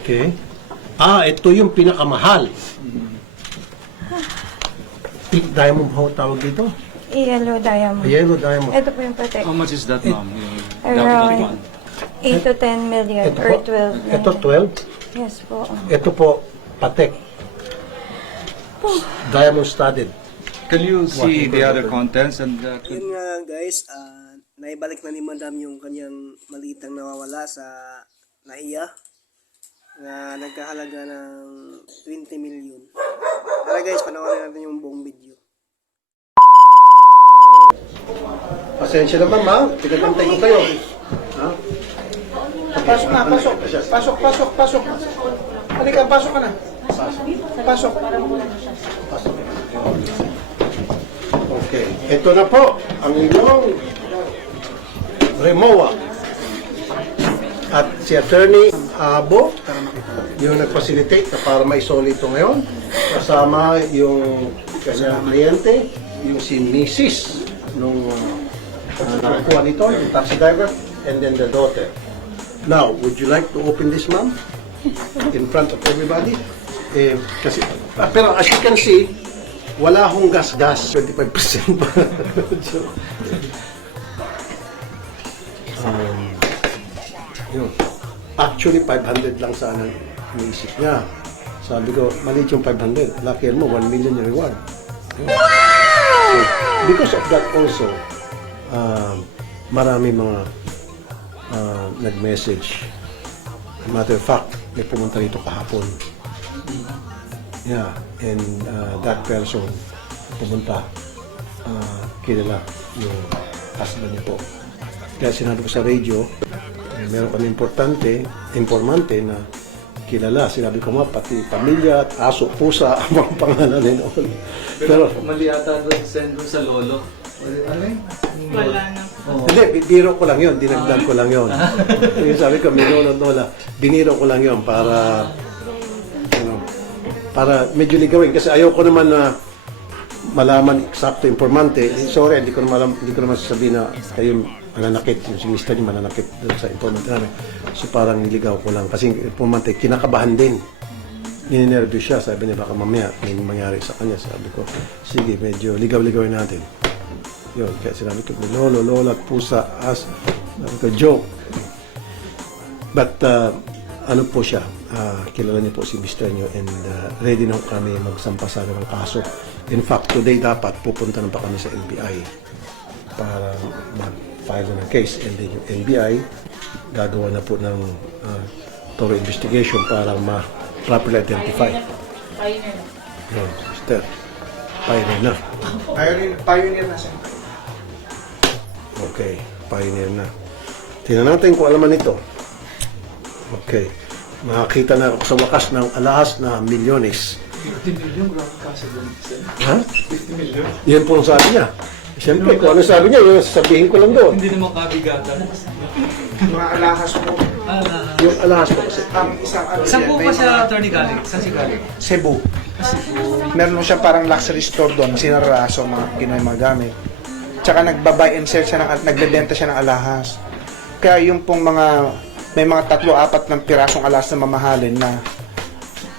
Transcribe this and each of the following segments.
Okay. Ito yung pinakamahal. Pink diamond ba ang tawag dito? Yellow diamond. Yellow diamond. Ito po yung Patek. How much is that, ma'am? Around 8 to 10 million Ito or po, 12 million. ito 12. Yes po. Ito po, Patek. Diamond studded. Can you see the other contents? And Yun nga guys, naibalik na ni Madam yung kanyang malitang nawawala sa NAIA na nagkahalaga ng 20 million. Tara guys, panoorin natin yung buong video. Pasensya naman, ma. Pinagantay ko kayo. Ha? Pasok na, pasok. Pasok, pasok, pasok. Halika, pasok ka na. Pasok. Okay. Ito na po ang inyong Remoa. At si Attorney Abo, yung nag-facilitate na para maisoli ito ngayon. Kasama yung kanyang kliyente, yung si Mrs. nung nakakuha nito, yung taxi driver, and then the daughter. Now, would you like to open this, ma'am? In front of everybody? Pero as you can see, wala hong gas-gas. 25% pa. Yun. Actually, 500 lang sana iniisip niya. Sabi ko, maliit yung 500. Lucky mo, 1 million yung reward. Yun. So, because of that also, marami mga nag-message. Matter of fact, may pumunta rito kahapon. Yeah, and that person pumunta, kilala yung husband niya po. Kaya sinabi ko sa radio, meron kami informante na kilala. Sinabi ko nga, pati pamilya, aso, pusa, ang mga pangalan and all. Pero mali ata doon send doon sa lolo. Ano yun? Wala na. hindi, biro ko lang yun, dinagdag ko lang yun. Yung sabi ko, may lola, biniro ko lang yun para para medyo ligawin. Kasi ayaw ko naman na malaman eksakto informante. Sorry, hindi ko naman sasabihin na kayo mananakit, yung si Mr. niya mananakit doon sa informante namin. So parang niligaw ko lang. Kasi informante, kinakabahan din. Ninenervous siya. Sabi niya, baka mamaya may mangyari sa kanya. Sabi ko, sige, medyo ligaw-ligawin natin. Yun, kaya sinabi ko, lolo, lola, pusa, as. Sabi ko, joke. But, ano po siya, kilala niyo po si Mr. niyo and ready na kami magsampa sa ng kaso. In fact, today dapat pupunta na pa kami sa NBI para mag-file ng case. And then yung NBI, gagawa na po ng thorough investigation para ma-properly identify. Yun, Mr. Pioneer na. Pioneer na siya. Okay, pioneer na. Tingnan natin kung alaman ito. Okay. Makakita na ako sa wakas ng alahas na milyones. 50 million, grabe kasi doon. Ha? 50 million? Yan po ang sabi niya. Siyempre, kung ano sabi niya, yun sasabihin ko lang doon. Hindi naman kabigatan. Mga alahas po. Yung alahas po kasi. Ang isang ano Saan yan, po may ba siya, mga- attorney galing? Saan siya galing? Cebu. Meron mo siya parang luxury store doon, sinaraso mga Pinoy mga gamit. Tsaka nagba-buy and sell siya, nagbebenta siya ng alahas. Kaya yung pong may mga 3-4 ng pirasong alahas na mamahalin na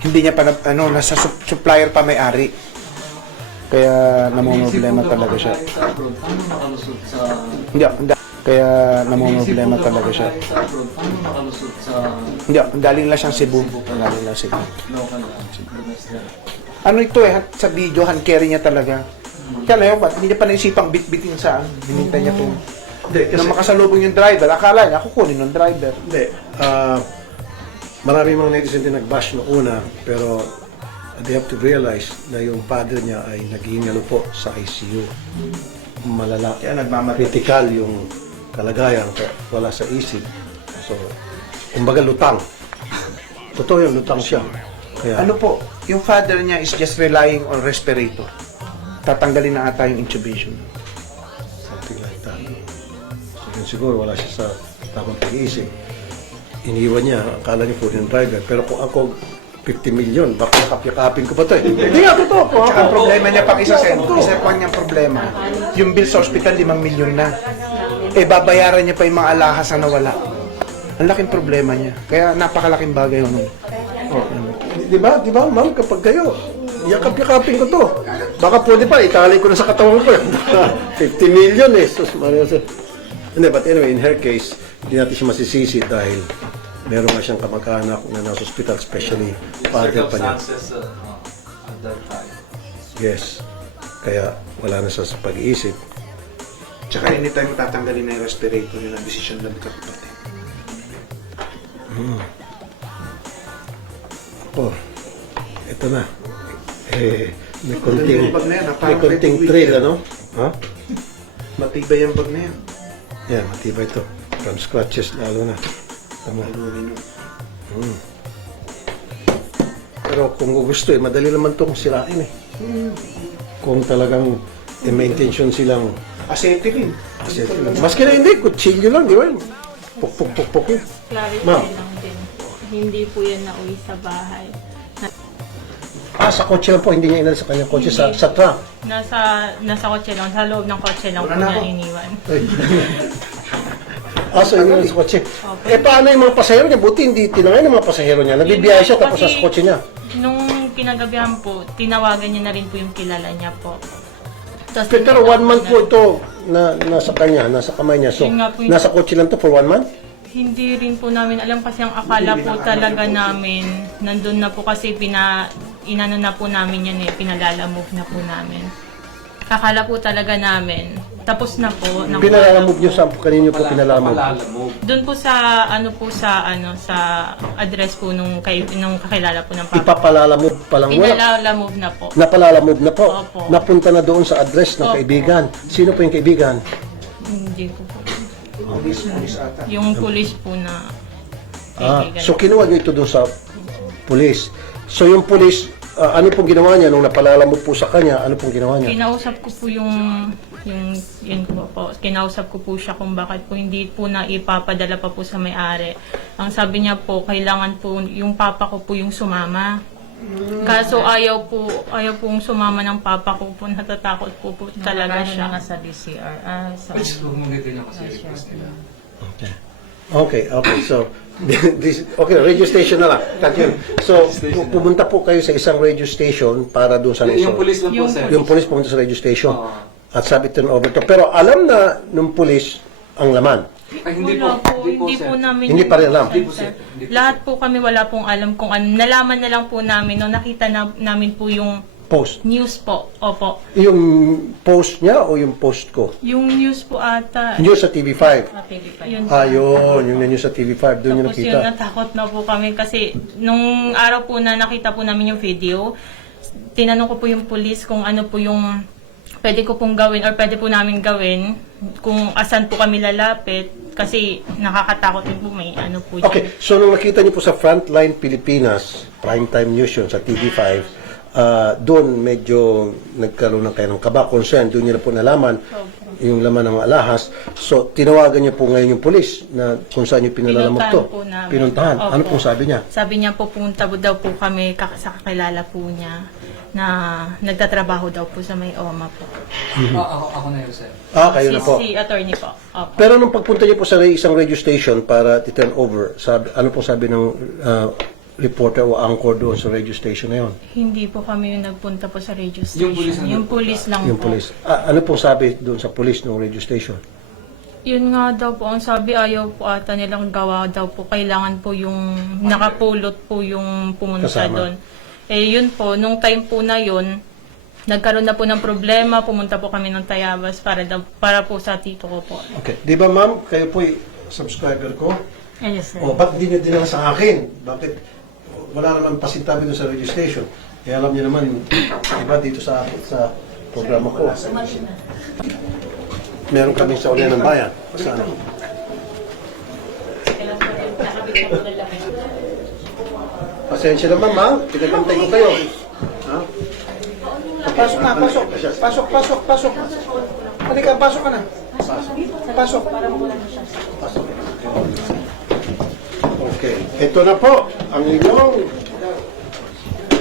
hindi niya pa, nasa supplier pa may-ari. Kaya namumroblema talaga siya. Paano makalusot sa... Hindi. Kaya namumroblema talaga siya. Paano makalusot sa Hindi, galing lang siyang Cebu. Galing lang Cebu. local domestic? Ano ito sa video, hand carry niya talaga. Kaya na yun, hindi niya pa naisipang bit-bitin saan. Hinintay niya po. Hindi, Nang makasalubong yung driver, akala niya, kukunin ng driver. Hindi. Marami mga netizen din nag-bash noong una, pero they have to realize na yung father niya ay naghihingalo po sa ICU. Malala. Kaya nagmamatay. Critical yung kalagayan, kaya wala sa isip. So, kumbaga lutang. Totoo yung lutang siya. Kaya, Ano po, yung father niya is just relying on respirator. Tatanggalin na ata yung intubation. something like that. So, yun siguro wala siya sa tamang pag-iisip. Iniwan niya, akala niya po yung driver. Pero kung ako 50 million, baka nakapyakapin ko pa ito eh. Hindi nga, totoo po. Tsaka ang problema niya pang isa pa niyang problema, yung bill sa ospital 5 milyon na. Babayaran niya pa yung mga alahas na nawala. Ang laking problema niya. Kaya napakalaking bagay yun. Oh. Di ba, ma'am, kapag kayo, yakap-yakapin ko to. Baka pwede pa, itali ko na sa katawan ko. 50 million eh. Sus, Maria. Hindi, but anyway, in her case, hindi natin siya masisisi dahil meron nga siyang kamag-anak na nasa hospital, especially father pa niya. Circumstances at that time. Yes. Kaya wala na siya sa pag-iisip. Tsaka anytime tatanggalin na yung respirator yun, ang decision lang kapatid. Oh, ito na. May konting, Yung bag na yan, may konting trail, ano? Ha? Matibay yung bag na yan. Yan, matibay ito. From scratches lalo na. Tama. Pero kung gusto madali naman itong sirain eh. Kung talagang may intention silang Acetylene. maski na hindi, kutsilyo lang, di ba? Puk. Clarify Ma'am. lang din. Hindi po yan nauwi sa bahay. Sa kotse lang po, hindi niya inalis sa kanyang kotse, sa truck. Nasa kotse lang, sa loob ng kotse lang po Wala na na ako. iniwan. So yun sa kotse. Paano yung mga pasahero niya? Buti hindi tinangay ng mga pasahero niya. Nagbibiyahe siya tapos Kasi sa kotse niya. Nung kinagabihan po, tinawagan niya na rin po yung kilala niya po. Tapos Pero 1 month po ito na nasa kanya, nasa kamay niya. So, Yun nga po yun. nasa kotse lang to for 1 month? Hindi rin po namin alam kasi ang akala po talaga namin, nandun na po kasi inano na po namin yan eh, pinalalamove na po namin. Akala po talaga namin, tapos na po. Pinalalamove niyo sa kanino po pinalalamove? Palalamove. Doon po sa sa address po nung kakilala po ng papa. Ipapalalamove pa lang. Wala. Pinalalamove na po. Napalalamove na po. Opo. Napunta na doon sa address ng Opo. kaibigan. Sino po yung kaibigan? Hindi po po. Police ata. Yung police po na kaibigan. So kinuha niyo ito doon sa police. So yung police, ano pong ginawa niya nung napalalamove po sa kanya? Ano pong ginawa niya? Kinausap ko po yun po. Kinausap ko po siya kung bakit po hindi po na ipapadala pa po sa may-ari. Ang sabi niya po, kailangan po yung papa ko po yung sumama. Kaso ayaw pong sumama ng papa ko po, natatakot po talaga siya. sa DCR. Please, humugit din ako kasi request nila. Okay. So, okay, radio station na lang. Thank you. So, pumunta po kayo sa isang radio station para doon sa Yung police lang po, sir. Yung police pumunta sa radio station. Oo. At sabi turn over to. Pero alam na nung police ang laman. Ay, hindi Wala po. hindi po namin. Hindi pa rin alam. Hindi po, sir. Hindi po. Lahat po kami wala pong alam kung ano. Nalaman na lang po namin nung nakita namin po yung Post. news po. Opo. Yung post niya o yung post ko? Yung news po ata. News sa TV5. Yun. Yun. Yung news sa TV5. Doon yung Tapos yun, nakita. natakot na po kami kasi nung araw po na nakita po namin yung video, tinanong ko po yung police kung ano po yung pwede ko pong gawin or pwede po namin gawin kung asan po kami lalapit kasi nakakatakot din po may ano po dyan. Okay, so nung nakita niyo po sa Frontline Pilipinas, primetime news yun sa TV5, doon medyo nagkaroon ng kayo ng kaba, concern, doon niyo na po nalaman yung laman ng alahas. So, tinawagan niyo po ngayon yung polis na kung saan niyo pinalalamog to. Pinuntahan po namin. Pinuntahan. Opo. Ano pong sabi niya? Sabi niya po punta po daw po kami sa kakilala po niya na nagtatrabaho daw po sa may OMA po. Ako na yun, sir. Kayo na po. Si attorney po. Opo. Pero nung pagpunta niyo po sa isang radio station para i-turn over, ano pong sabi ng reporter o anchor doon sa radio station na yun? Hindi po kami yung nagpunta po sa radio station. Yung police ang Yung police lang Yung po. police. Ano pong sabi doon sa police ng radio station? Yun nga daw po, ang sabi ayaw po ata nilang gawa daw po. Kailangan po yung nakapulot po yung pumunta Kasama. doon. Yun po, nung time po na yun, nagkaroon na po ng problema, pumunta po kami ng Tayabas para po sa tito ko po. Okay. Di ba ma'am, kayo po subscriber ko? Yes, sir. O, ba't di nyo dinala sa akin? Bakit wala naman pasintabi doon sa radio station? Kaya alam niyo naman, iba dito sa programa ko. Meron kami sa Ulian ng Bayan. Saan? Pasensya naman, ma'am. Pinagantay ko kayo. Ha? Pasok na, pasok. Pasok. Halika, pasok ka na. Pasok. Okay. Ito na po ang inyong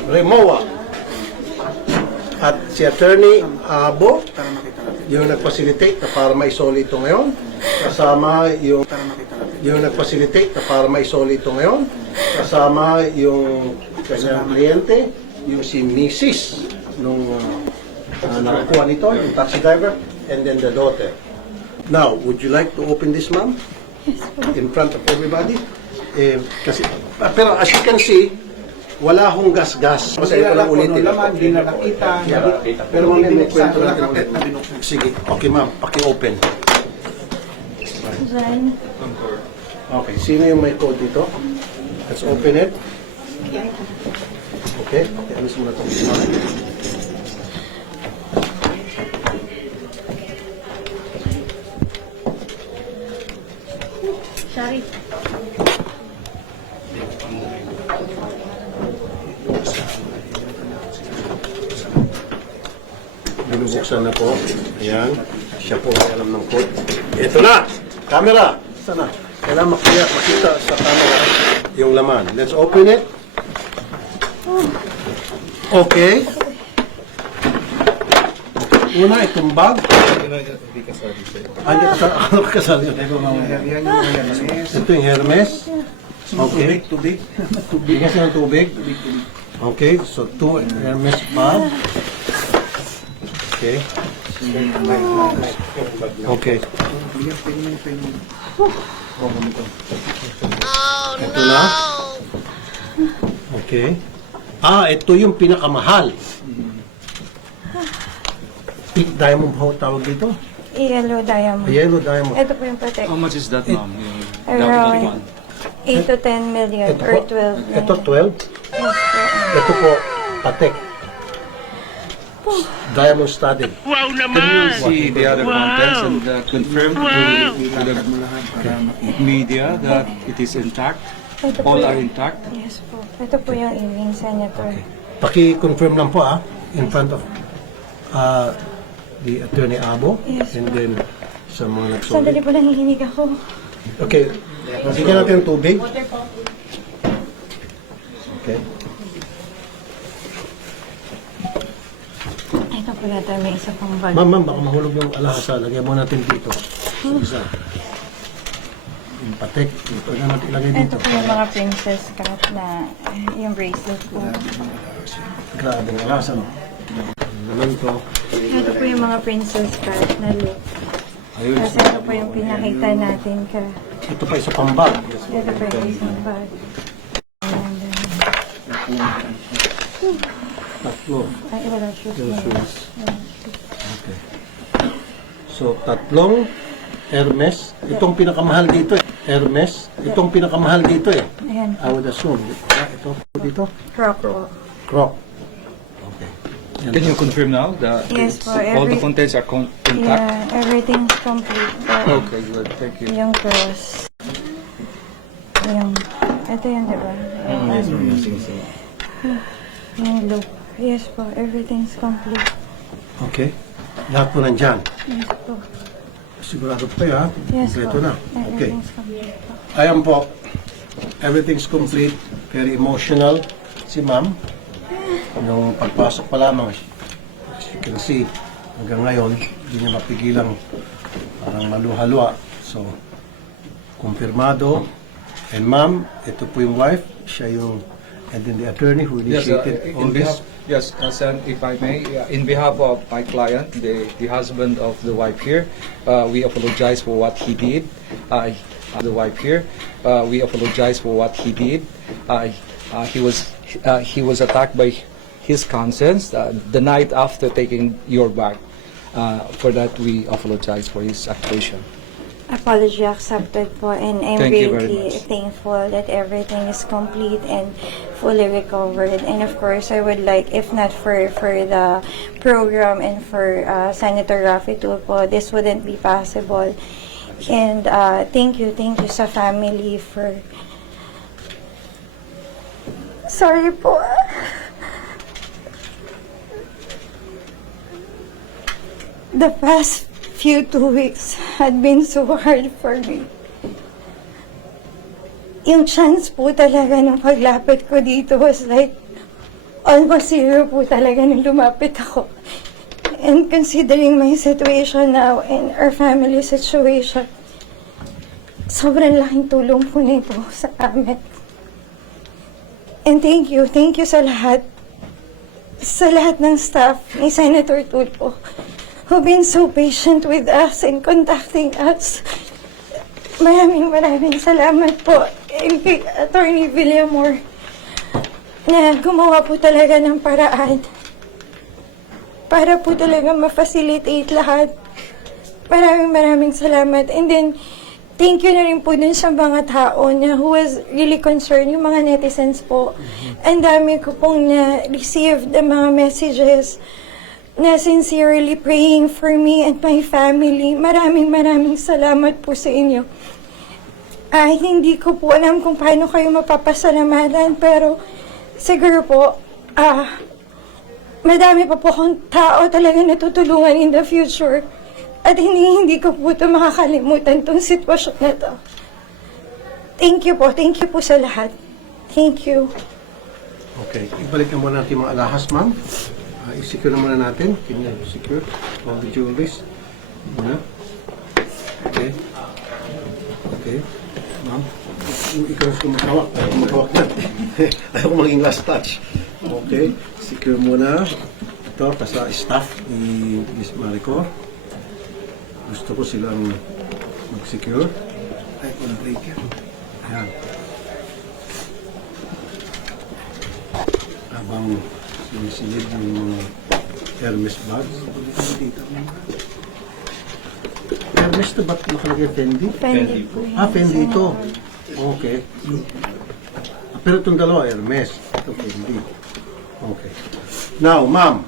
Remoa. At si Attorney Abo, yung nag-facilitate na para maisoli ito ngayon. Kasama yung Para makita natin. yung nag-facilitate na para maisoli ito ngayon. Kasama yung kanyang kliyente, yung si Mrs. nung nakakuha nito, yung taxi driver, and then the daughter. Now, would you like to open this, ma'am? In front of everybody? Kasi, pero as you can see, wala hong gas-gas. Masaya ko lang ulitin. Hindi na nakita. Pero ma'am, hindi mo kwento lang. Sige, okay ma'am, paki-open. Then, Okay, sino yung may code dito? Let's open it. Okay, alis muna itong smart. Sorry. Binubuksan na po. Ayan. Siya po ay alam ng code. Ito na! Camera! Sana. Kailangan makita sa camera yung laman. Let's open it. Okay. Una, itong bag. Hindi kasali. Ano kasali? Yan yung Hermes. Ito yung Hermes. Okay. Tubig. Bigas ng tubig. Okay, so 2 Hermes bag. Okay. Okay. Ito na. Okay. Ito yung pinakamahal. Pink diamond ho tawag dito. yellow diamond. Yellow diamond. Ito po yung protect. How much is that, ma'am? Around 8 to 10 million Ito or po. 12 Ito million. 12. Yes po. Ito po, patek. Diamond studded. Can you see the other contents and confirm to the media that it is intact? Ito po All are yung- intact? Yes po. Ito po yung evening, Senator. Paki-confirm lang po in front of the Attorney Abo Yes, and then sa mga Sandali nagsuli. po nangihinig ako. Okay, bigyan natin ng tubig. Okay. Ito po yata may isa pang bag. Ma'am, baka mahulog yung alahasa. Lagyan mo natin dito. Isa. Yung patek. Ito na natin ilagay dito. Ito po yung mga princess cut na yung bracelet po. Grabe ang alahasa, no? Naman ito. Ito po yung mga princess cut na look. Kasi ito po yung pinakita natin ka. Ito pa isa pang bag. Ito po yung isang bag. And Tatlo. ay, wala shoes Yung na. shoes. Okay. So, tatlong Hermes. Itong pinakamahal dito eh. Hermes. Itong pinakamahal dito eh. Ayan, I would assume. Ito dito. croc roll. Croc. Okay. Can you confirm now that Yes, for all the every- contents are intact? Yeah, everything's complete. But Okay, good. Thank you. yung cross. Ito yun, di ba? Yung loop. Yes po, everything's complete. Okay. Lahat po nandyan. Yes po. Sigurado po kayo ha? Yes Kompleto po. na. Okay. Everything's complete po. Ayan po. Everything's complete. Very emotional. Si ma'am. Nung pagpasok pa lamang, as you can see, hanggang ngayon, hindi niya mapigilang parang maluhalwa. So, kumpirmado. And ma'am, ito po yung wife. Siya yung, and then the attorney who Yes, initiated all in this. behalf, Sen, if I may, in behalf of my client, the husband of the wife here, we apologize for what he did. The wife here, we apologize for what he did. He was attacked by his conscience the night after taking your bag. For that, we apologize for his accusation. Apology accepted po, and I'm Thank you very really much. thankful that everything is complete and fully recovered. And of course, I would like, if not for the program and for Senator Raffy Tulfo, this wouldn't be possible. And thank you sa family for... Sorry po. The past few 2 weeks had been so hard for me. Yung chance po talaga nung paglapit ko dito was like almost zero po talaga nung lumapit ako. And considering my situation now and our family situation, sobrang laking tulong po nito sa amin. And thank you sa lahat ng staff ni Senator Tulfo who been so patient with us and contacting us. Maraming salamat po kay Attorney Villamor na gumawa po talaga ng paraan para po talaga ma-facilitate lahat. Maraming salamat. And then, thank you na rin po dun sa mga tao na who was really concerned, yung mga netizens po. Ang dami ko pong na-receive the mga messages na sincerely praying for me and my family. Maraming salamat po sa inyo. Hindi ko po alam kung paano kayo mapapasalamatan, pero siguro po, madami pa po akong tao talaga natutulungan in the future. At hindi ko po ito makakalimutan tong sitwasyon na to. Thank you po sa lahat. Thank you. Okay, ibalik na muna natin yung mga alahas, ma'am. I-secure na muna natin. Can you secure all the jewelries? Muna. Okay. Okay. Ma'am, ikaw na kumagawak. Kumagawak na. Ayaw ko maging last touch. Okay, secure muna. Ito, sa staff ni Miss Marico. Gusto ko silang mag-secure. Ay, walang break yan. Ayan. Habang sinisilid ng mga Hermes bags. Hermes na ba't nakalagay Fendi? Fendi po. Fendi ito. Okay. Pero itong dalawa, Hermes. Ito Fendi. Okay. Now, ma'am.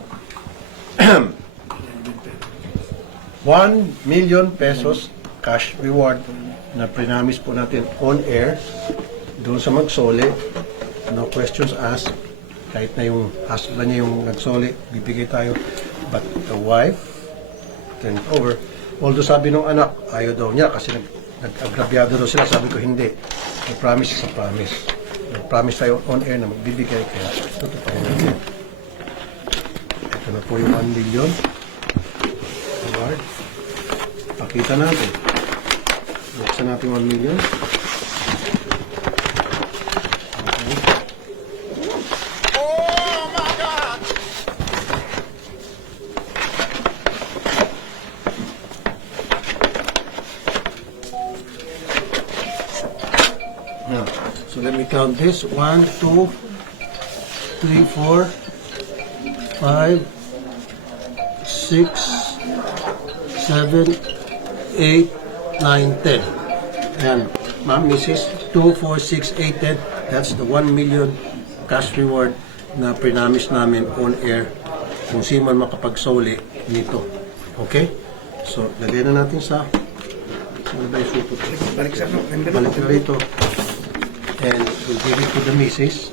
1 million pesos cash reward na prinamis po natin on air doon sa magsoli. No questions asked. Kahit na yung husband niya yung nagsoli, bibigay tayo. But the wife turned over. Although sabi nung anak, ayaw daw niya kasi nag-agrabyado daw sila. Sabi ko hindi. The promise is a promise. Nag-promise tayo on air na magbibigay kaya tutuparin natin. Ito na po yung 1 million. Award. Pakita natin. Buksan natin 1 million. Okay. Oh my God! Now, so let me count this. 1, 2, 3, 4, 5, 6, 7, 8, 9, 10. Ayan, ma'am, Mrs. 2, 4, 6, 8, 10. That's the 1 million cash reward na prinamis namin on air kung sino man makapagsoli nito. Okay? So, lagay na natin sa ano ba yung supot? Balik na rito. And we'll give it to the Mrs.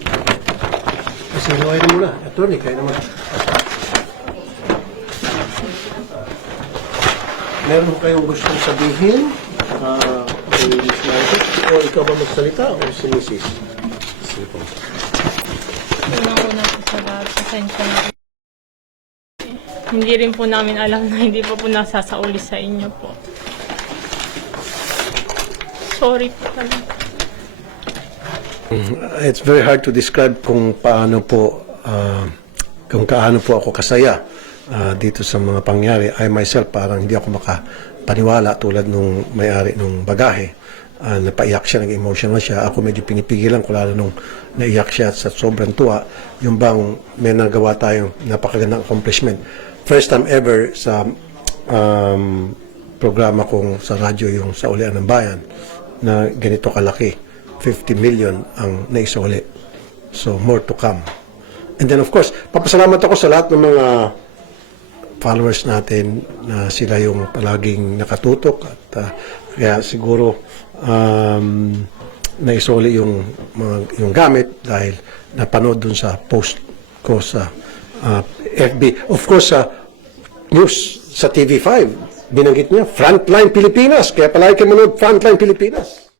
Kasi huwag na muna. Attorney, kayo naman. Meron kayong gustong sabihin kay Ms. Maricot? O ikaw ba magsalita o si Mrs.? Sige po. Unang-una po sa lahat, pasensya na. Hindi rin po namin alam na hindi pa po nasasauli sa inyo po. Sorry po talaga. It's very hard to describe kung paano po ako kasaya dito sa mga pangyari. I myself parang hindi ako makapaniwala tulad nung may-ari nung bagahe. Napaiyak siya, nag-emotional siya. Ako medyo pinipigilan ko lalo nung naiyak siya sa sobrang tuwa. Yung bang may nagawa tayong napakagandang accomplishment. First time ever sa programa kong sa radyo yung sa Ulian ng Bayan na ganito kalaki. 50 million ang naisuli. So, more to come. And then, of course, papasalamat ako sa lahat ng mga followers natin na sila yung palaging nakatutok at kaya siguro naisuli yung gamit dahil napanood dun sa post ko sa FB. Of course, sa news sa TV5, binanggit niya, Frontline Pilipinas. Kaya palagi kayo manood, Frontline Pilipinas.